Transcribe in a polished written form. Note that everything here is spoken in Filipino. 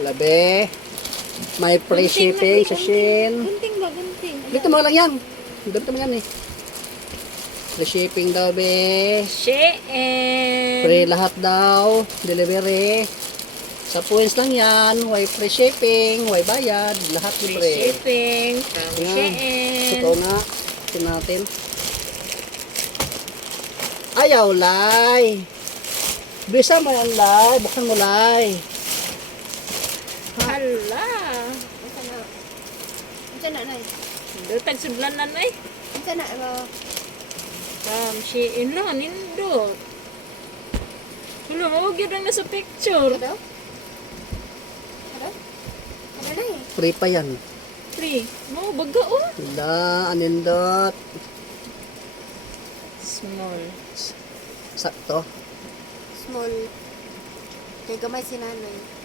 Labi. May free shipping sa Shein. Gunting ba? Gunting. Dito mo lang yan. Dito mo yan eh. Free shipping daw, be. Shein. Free lahat daw. Delivery. Sa points lang yan. Way free shipping. Way bayad. Lahat Free libre. shipping. From Nga. Shein. Ito nga. Tingnan natin. Ayaw, Lai. Bisa mo yan, Lai. Buksan mo, Lai. Hala. Unsa na nay? Dutag sudlan na nay. Unsa na From Shein na. Nindot. Wala, mawag yun na sa picture. Ano? Ano? Ano na eh? Free pa yan. Free. Mo, baga oh. Wala, anindot. Small. Sakto. Small. Kay gamay si nanay.